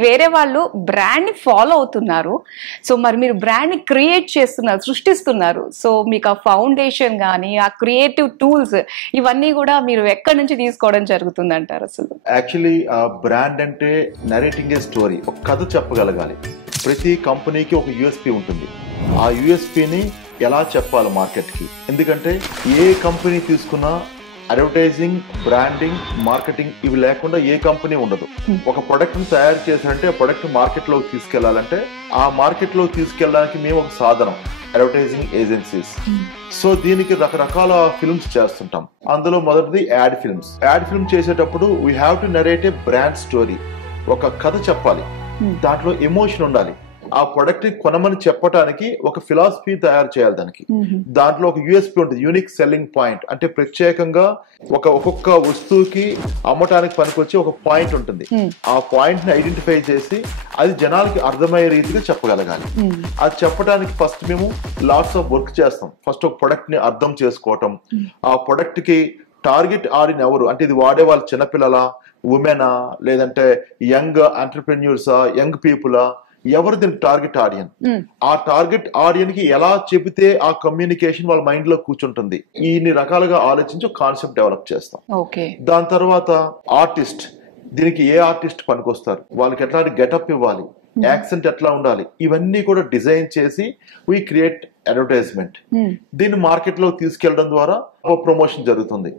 వేరే వాళ్ళు బ్రాండ్ ని ఫాలో అవుతున్నారు. సో మరి మీరు బ్రాండ్ ని క్రియేట్ చేస్తున్నారు, సృష్టిస్తున్నారు. సో మీకు ఆ ఫౌండేషన్ గానీ, ఆ క్రియేటివ్ టూల్స్ ఇవన్నీ కూడా మీరు ఎక్కడి నుంచి తీసుకోవడం జరుగుతుంది అంటారు అసలు? యాక్చువల్లీ బ్రాండ్ అంటే నరేటింగ్ ఏ స్టోరీ, ఒక కథ చెప్పగలగాలి. ప్రతి కంపెనీకి ఒక యూఎస్పీ ఉంటుంది. ఆ యూఎస్పీని ఎలా చెప్పాలి మార్కెట్కి? ఎందుకంటే ఏ కంపెనీ తీసుకున్నా అడ్వర్టైజింగ్, బ్రాండింగ్, మార్కెటింగ్ ఇవి లేకుండా ఏ కంపెనీ ఉండదు. ఒక ప్రొడక్ట్ ని తయారు చేశారంటే ఆ ప్రొడక్ట్ మార్కెట్ లోకి తీసుకెళ్లాలంటే ఆ మార్కెట్ లోకి తీసుకెళ్ళడానికి మేము ఒక సాధనం అడ్వర్టైజింగ్ ఏజెన్సీస్. సో దీనికి రకరకాల ఫిల్మ్స్ చేస్తుంటాం. అందులో మొదటిది యాడ్ ఫిల్మ్స్. యాడ్ ఫిల్మ్ చేసేటప్పుడు we have to narrate A brand story. ఒక కథ చెప్పాలి, దాంట్లో ఎమోషన్ ఉండాలి. ఆ ప్రొడక్ట్ ని కొనమని చెప్పడానికి ఒక ఫిలాసఫీ తయారు చేయాలి. దానికి దాంట్లో ఒక యూఎస్పీ ఉంటుంది, యూనిక్ సెల్లింగ్ పాయింట్. అంటే ప్రత్యేకంగా ఒక్కొక్క వస్తువుకి అమ్మటానికి పనికొచ్చే ఒక పాయింట్ ఉంటుంది. ఆ పాయింట్ ని ఐడెంటిఫై చేసి అది జనాలకి అర్థమయ్యే రీతిగా చెప్పగలగాలి. అది చెప్పడానికి ఫస్ట్ మేము లాట్స్ ఆఫ్ వర్క్ చేస్తాం. ఫస్ట్ ఒక ప్రొడక్ట్ ని అర్థం చేసుకోవటం, ఆ ప్రొడక్ట్ కి టార్గెట్ ఆడిన ఎవరు, అంటే ఇది వాడే వాళ్ళు చిన్నపిల్లలా, ఉమెనా, లేదంటే యంగ్ ఎంటర్ప్రెన్యూర్సా, యంగ్ పీపులా, ఎవరు దీనికి టార్గెట్ ఆడియన్. ఆ టార్గెట్ ఆడియన్ కి ఎలా చెబితే ఆ కమ్యూనికేషన్ వాళ్ళ మైండ్ లో కూర్చుంటుంది. ఇన్ని రకాలుగా ఆలోచించి ఒక కాన్సెప్ట్ డెవలప్ చేస్తాం. దాని తర్వాత ఆర్టిస్ట్, దీనికి ఏ ఆర్టిస్ట్ పనికొస్తారు, వాళ్ళకి ఎట్లాంటి గెటప్ ఇవ్వాలి, యాక్సెంట్ ఎట్లా ఉండాలి, ఇవన్నీ కూడా డిజైన్ చేసి వీ క్రియేట్ అడ్వర్టైజ్మెంట్. దీన్ని మార్కెట్ లో తీసుకెళ్లడం ద్వారా ఒక ప్రమోషన్ జరుగుతుంది.